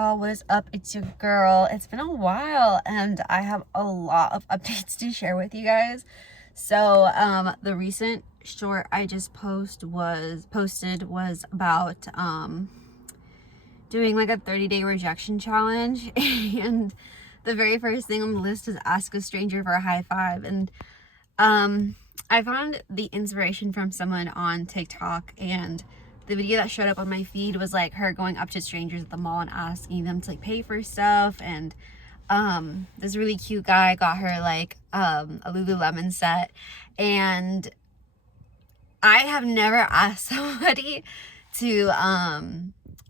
y'all, what is up? It's your girl. It's been a while and I have a lot of updates to share with you guys. So the recent short I just posted was about doing like a 30-day rejection challenge. And the very first thing on the list is ask a stranger for a high five. And I found the inspiration from someone on TikTok, and the video that showed up on my feed was like her going up to strangers at the mall and asking them to like pay for stuff. And this really cute guy got her like a Lululemon set, and I have never asked somebody to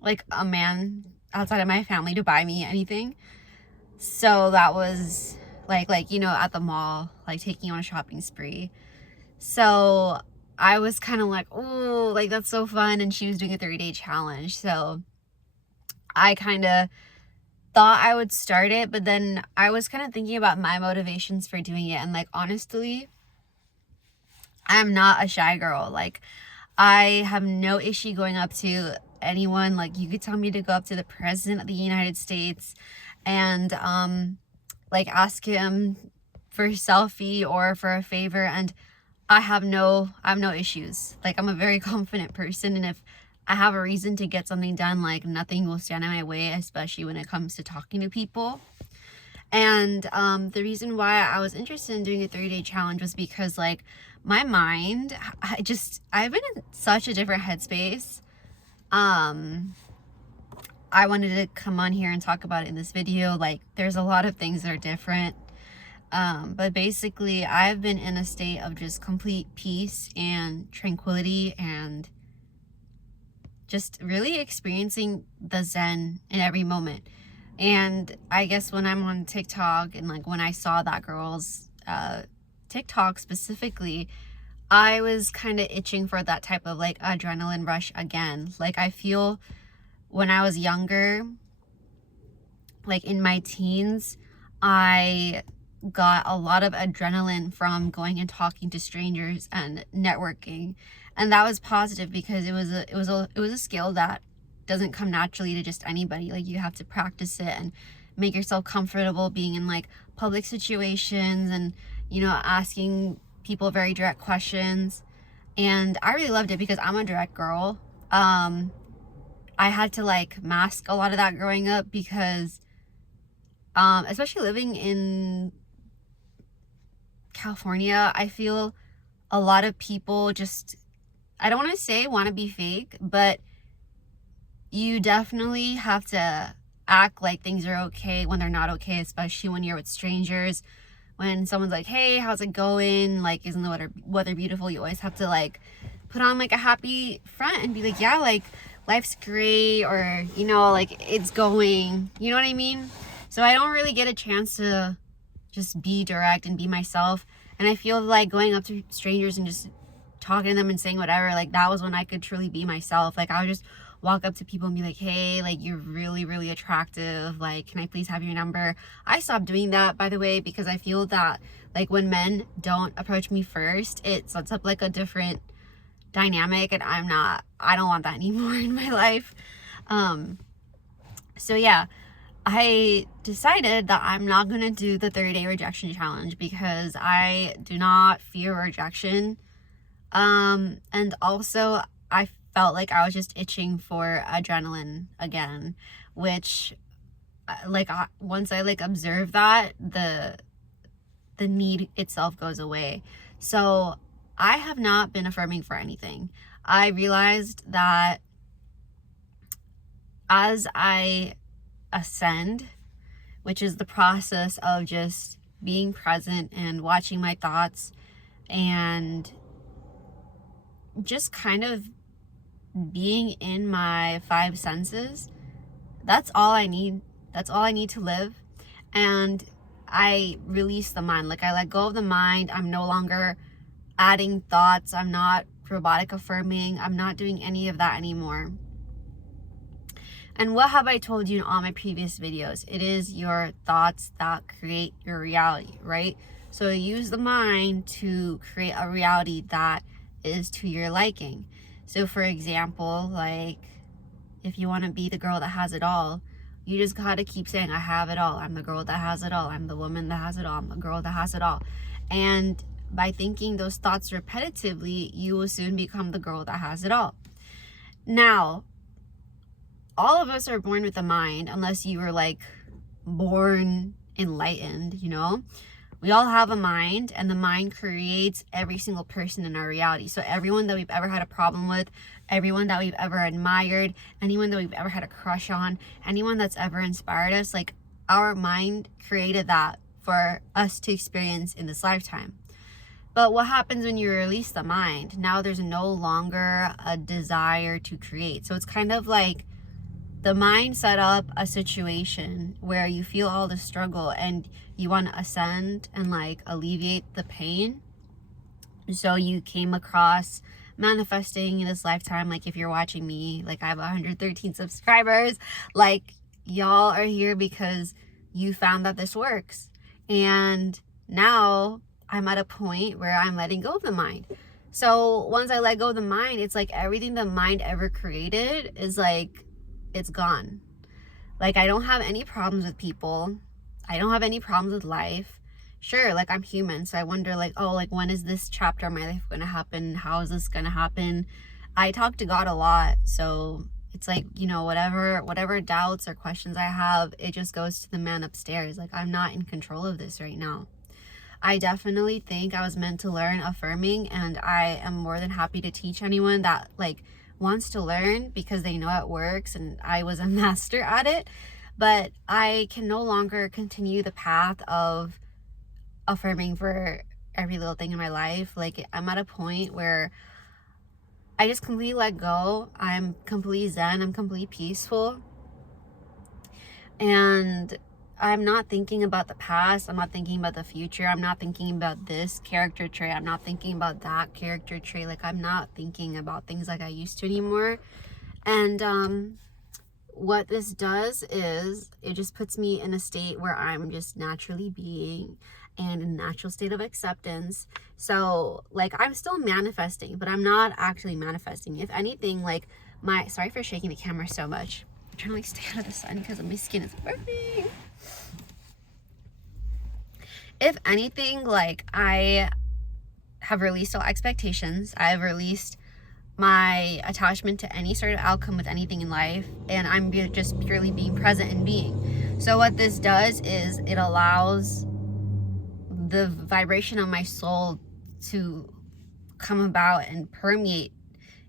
like a man outside of my family to buy me anything. So that was like you know, at the mall, like taking on a shopping spree. So I was kind of like, oh, like that's so fun. And she was doing a 30-day challenge. So I kind of thought I would start it, but then I was kind of thinking about my motivations for doing it. And like, honestly, I'm not a shy girl. Like, I have no issue going up to anyone. Like, you could tell me to go up to the president of the United States and like ask him for a selfie or for a favor, and I have no issues. Like, I'm a very confident person, and if I have a reason to get something done, like nothing will stand in my way, especially when it comes to talking to people. And the reason why I was interested in doing a 30-day challenge was because like my mind, I've been in such a different headspace. I wanted to come on here and talk about it in this video. Like, there's a lot of things that are different. But basically I've been in a state of just complete peace and tranquility and just really experiencing the Zen in every moment. And I guess when I'm on TikTok and like when I saw that girl's TikTok specifically, I was kind of itching for that type of like adrenaline rush again. Like, I feel when I was younger, like in my teens, I got a lot of adrenaline from going and talking to strangers and networking, and that was positive because it was a skill that doesn't come naturally to just anybody. Like, you have to practice it and make yourself comfortable being in like public situations and, you know, asking people very direct questions. And I really loved it because I'm a direct girl. I had to like mask a lot of that growing up because especially living in California, I feel a lot of people just, I don't want to say want to be fake, but you definitely have to act like things are okay when they're not okay, especially when you're with strangers. When someone's like, hey, how's it going? Like, isn't the weather beautiful? You always have to like put on like a happy front and be like, yeah, like life's great, or, you know, like it's going, you know what I mean? So I don't really get a chance to just be direct and be myself. And I feel like going up to strangers and just talking to them and saying whatever, like that was when I could truly be myself. Like, I would just walk up to people and be like, hey, like you're really, really attractive. Like, can I please have your number? I stopped doing that, by the way, because I feel that like when men don't approach me first, it sets up like a different dynamic, and I don't want that anymore in my life. So yeah, I decided that I'm not going to do the 30-day rejection challenge because I do not fear rejection. And also I felt like I was just itching for adrenaline again, which once I like observe that, the need itself goes away. So I have not been affirming for anything. I realized that as I ascend, which is the process of just being present and watching my thoughts and just kind of being in my five senses, that's all I need. That's all I need to live. And I release the mind. Like, I let go of the mind. I'm no longer adding thoughts. I'm not robotic affirming. I'm not doing any of that anymore. And what have I told you in all my previous videos? It is your thoughts that create your reality, right? So use the mind to create a reality that is to your liking. So for example, like if you want to be the girl that has it all, You just gotta keep saying, I have it all. I'm the girl that has it all. I'm the woman that has it all. I'm the girl that has it all. And by thinking those thoughts repetitively, you will soon become the girl that has it all. Now, all of us are born with a mind, unless you were like born enlightened, you know? We all have a mind, and the mind creates every single person in our reality. So everyone that we've ever had a problem with, everyone that we've ever admired, anyone that we've ever had a crush on, anyone that's ever inspired us, like our mind created that for us to experience in this lifetime. But what happens when you release the mind? Now there's no longer a desire to create. So it's kind of like the mind set up a situation where you feel all the struggle and you want to ascend and like alleviate the pain. So you came across manifesting in this lifetime. Like if you're watching me, like I have 113 subscribers, like y'all are here because you found that this works. And now I'm at a point where I'm letting go of the mind. So once I let go of the mind, it's like everything the mind ever created is like, it's gone. Like I don't have any problems with people. I don't have any problems with life. Sure, like I'm human, so I wonder like, oh, like when is this chapter of my life gonna happen? How is this gonna happen? I talk to God a lot, so it's like, you know, whatever doubts or questions I have, it just goes to the man upstairs. Like I'm not in control of this right now. I definitely think I was meant to learn affirming, and I am more than happy to teach anyone that like wants to learn because they know it works, and I was a master at it. But I can no longer continue the path of affirming for every little thing in my life. Like I'm at a point where I just completely let go. I'm completely zen. I'm completely peaceful. And I'm not thinking about the past. I'm not thinking about the future. I'm not thinking about this character trait. I'm not thinking about that character trait. Like I'm not thinking about things like I used to anymore. And what this does is it just puts me in a state where I'm just naturally being and in a natural state of acceptance. So like I'm still manifesting, but I'm not actually manifesting. If anything, like sorry for shaking the camera so much. I'm trying to like stay out of the sun because my skin is burning. If anything, like I have released all expectations. I've released my attachment to any sort of outcome with anything in life, and I'm just purely being present and being. So what this does is it allows the vibration of my soul to come about and permeate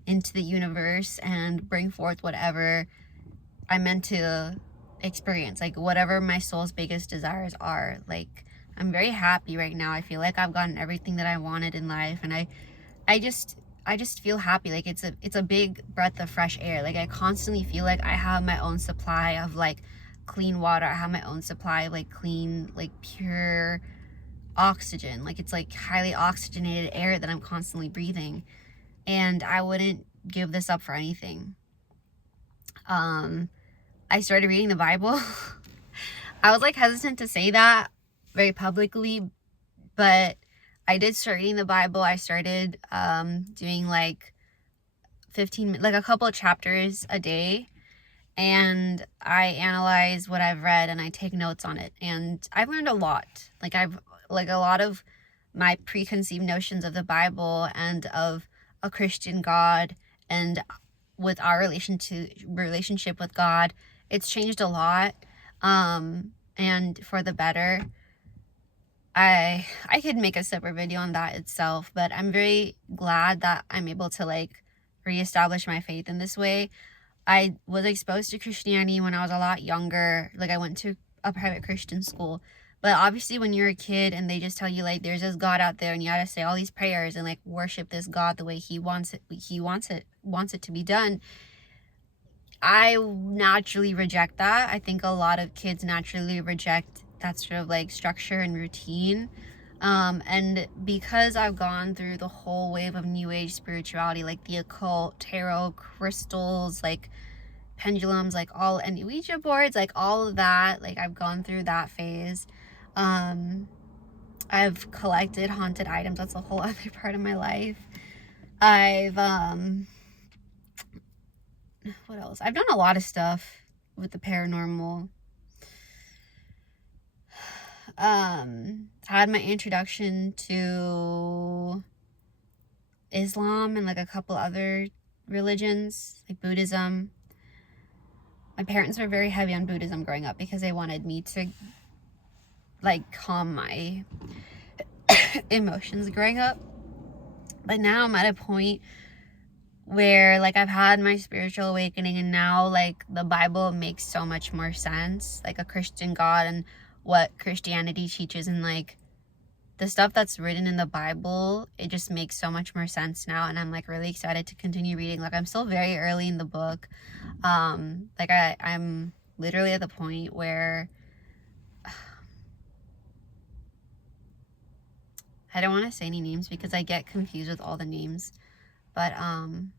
into the universe and bring forth whatever I'm meant to experience, like whatever my soul's biggest desires are. Like I'm very happy right now. I feel like I've gotten everything that I wanted in life, and I just feel happy. Like it's a big breath of fresh air. Like I constantly feel like I have my own supply of like clean water. I have my own supply of like clean, like pure oxygen. Like it's like highly oxygenated air that I'm constantly breathing, and I wouldn't give this up for anything. I started reading the Bible. I was like hesitant to say that very publicly, but I did start reading the Bible. I started doing like 15, like a couple of chapters a day, and I analyze what I've read and I take notes on it. And I've learned a lot. Like a lot of my preconceived notions of the Bible and of a Christian God and with our relationship with God, it's changed a lot, and for the better. I could make a separate video on that itself, but I'm very glad that I'm able to like reestablish my faith in this way. I was exposed to Christianity when I was a lot younger. Like I went to a private Christian school, but obviously when you're a kid and they just tell you like there's this God out there and you gotta say all these prayers and like worship this God the way he wants it to be done, I naturally reject that. I think a lot of kids naturally reject that sort of like structure and routine. And because I've gone through the whole wave of new age spirituality, like the occult, tarot, crystals, like pendulums, like and Ouija boards, like all of that, like I've gone through that phase. I've collected haunted items. That's a whole other part of my life. I've what else? I've done a lot of stuff. with the paranormal. Had my introduction to Islam and like a couple other religions, like Buddhism. My parents were very heavy on Buddhism growing up because they wanted me to like calm my emotions growing up. But now I'm at a point where like I've had my spiritual awakening, and now like the Bible makes so much more sense, like a Christian God and what Christianity teaches, and like the stuff that's written in the Bible, it just makes so much more sense now. And I'm like really excited to continue reading. Like I'm still very early in the book. Like I'm literally at the point where I don't want to say any names because I get confused with all the names, but I'm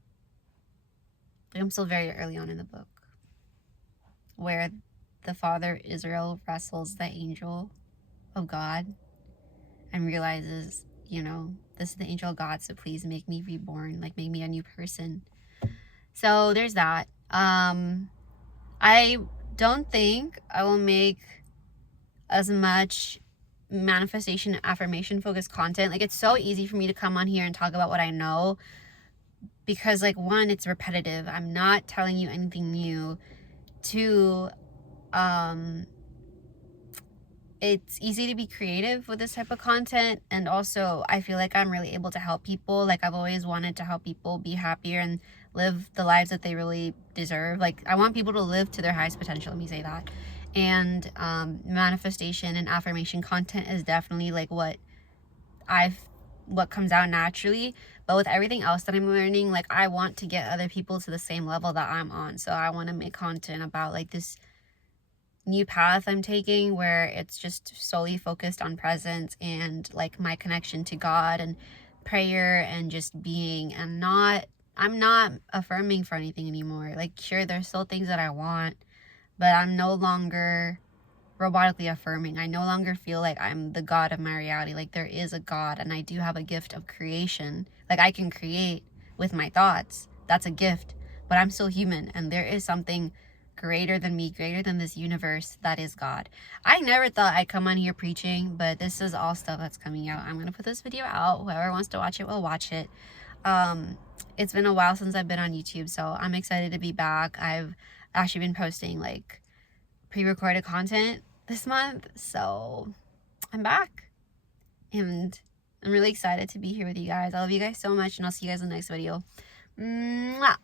still very early on in the book where the father Israel wrestles the angel of God and realizes, you know, this is the angel of God, so please make me reborn, like make me a new person. So there's that. I don't think I will make as much manifestation affirmation focused content. Like it's so easy for me to come on here and talk about what I know because like one, it's repetitive. I'm not telling you anything new. Two, it's easy to be creative with this type of content, and also I feel like I'm really able to help people. Like I've always wanted to help people be happier and live the lives that they really deserve. Like I want people to live to their highest potential, let me say that. And manifestation and affirmation content is definitely like what comes out naturally. But with everything else that I'm learning, like I want to get other people to the same level that I'm on. So I want to make content about like this new path I'm taking where it's just solely focused on presence and like my connection to God and prayer and just being, and I'm not affirming for anything anymore. Like sure, there's still things that I want, but I'm no longer robotically affirming. I no longer feel like I'm the God of my reality. Like there is a God, and I do have a gift of creation. Like I can create with my thoughts. That's a gift, but I'm still human, and there is something greater than me, greater than this universe, that is God. I never thought I'd come on here preaching, but this is all stuff that's coming out. I'm gonna put this video out. Whoever wants to watch it will watch it. It's been a while since I've been on YouTube, so I'm excited to be back. I've actually been posting like pre-recorded content this month, so I'm back and I'm really excited to be here with you guys. I love you guys so much, and I'll see you guys in the next video. Mwah!